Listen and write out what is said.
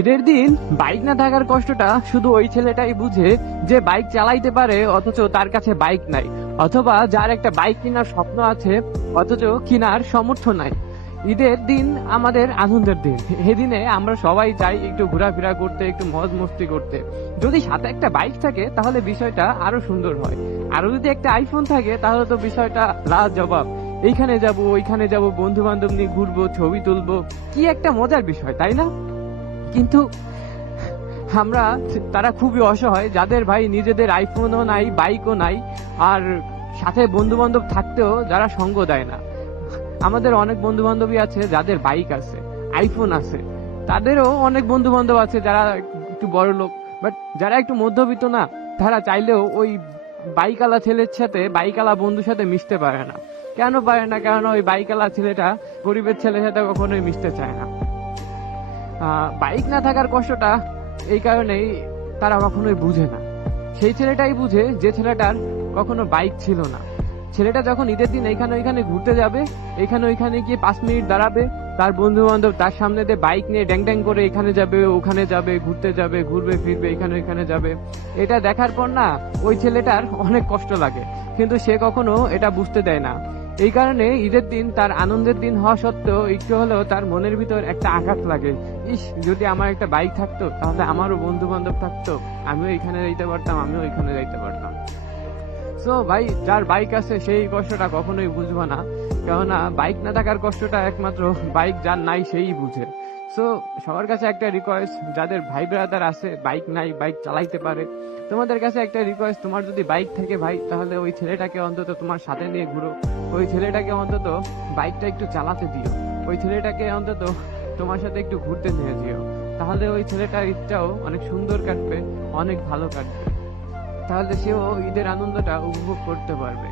ঈদের দিন বাইক না থাকার কষ্টটা শুধু ওই ছেলেটাই বুঝে যে বাইক চালাইতে পারে অথচ তার কাছে বাইক নাই, অথবা যার একটা বাইক কেনার স্বপ্ন আছে অথচ কেনার সামর্থ্য নাই। ঈদের দিন আমাদের আনন্দের দিন, এদিনে আমরা সবাই চাই একটু ঘোরাফেরা করতে, একটু মজ মস্তি করতে। যদি সাথে একটা বাইক থাকে তাহলে বিষয়টা আরো সুন্দর হয়, আরো যদি একটা আইফোন থাকে তাহলে তো বিষয়টা লাজবাব। এইখানে যাব ওইখানে যাব, বন্ধু বান্ধব নিয়ে ঘুরবো, ছবি তুলবো, কি একটা মজার বিষয়, তাই না? কিন্তু আমরা, তারা খুবই অসহায় যাদের ভাই নিজেদের আইফোনও নাই, বাইকও নাই, আর সাথে বন্ধু বান্ধব থাকতেও যারা সঙ্গ দেয় না। আমাদের অনেক বন্ধু বান্ধবী আছে যাদের বাইক আছে, আইফোন আছে, তাদেরও অনেক বন্ধু বান্ধব আছে যারা একটু বড় লোক, বাট যারা একটু মধ্যবিত্ত না, তারা চাইলেও ওই বাইকালা ছেলের সাথে, বাইকালা বন্ধুর সাথে মিশতে পারে না। কেন পারে না? কারণ ওই বাইকালা ছেলেটা গরিবের ছেলের সাথে কখনোই মিশতে চায় না। বাইক না থাকার কষ্টটা এই কারণেই তারা কখনোই বুঝে না। সেই ছেলেটাই বুঝে যে ছেলেটার কখনো বাইক ছিল না। ছেলেটা যখন ঈদের দিন এখানে ওইখানে ঘুরতে যাবে, এখানে ওইখানে গিয়ে 5 মিনিট দাঁড়াবে, তার বন্ধু বান্ধব তার সামনে দিয়ে বাইক নিয়ে ড্যাং ড্যাং করে এখানে যাবে ওখানে যাবে, ঘুরতে যাবে, ঘুরবে ফিরবে, এখানে ওইখানে যাবে, এটা দেখার পর না ওই ছেলেটার অনেক কষ্ট লাগে, কিন্তু সে কখনো এটা বুঝতে দেয় না। এই কারণে ঈদের দিন, তার আনন্দের দিন হওয়া সত্ত্বেও, একটু হলেও তার মনের ভিতর একটা আঘাত লাগে। ইস, যদি আমার একটা বাইক থাকতো তাহলে আমারও বন্ধু বান্ধব থাকতো, আমিও এখানে যাইতে পারতাম, আমিও এখানে যাইতে পারতাম। সো ভাই, যার বাইক আছে সেই কষ্টটা কখনোই বুঝবো না, কেননা বাইক না থাকার কষ্টটা একমাত্র বাইক যার নাই সেই বুঝে। সো সবার কাছে একটা রিকোয়েস্ট, যাদের ভাই ব্রাদার আছে বাইক নাই, বাইক চালাইতে পারে, তোমাদের কাছে একটা রিকোয়েস্ট, তোমার যদি বাইক থাকে ভাই, তাহলে ওই ছেলেটাকে অন্তত তোমার সাথে নিয়ে ঘুরো, ওই ছেলেটাকে অন্তত বাইকটা একটু চালাতে দিও, ওই ছেলেটাকে অন্তত তোমার সাথে একটু ঘুরতে নিয়ে যেও, তাহলে ওই ছেলেটার ঈদটাও অনেক সুন্দর কাটবে, অনেক ভালো কাটবে, তাহলে সেও ঈদের আনন্দটা উপভোগ করতে পারবে।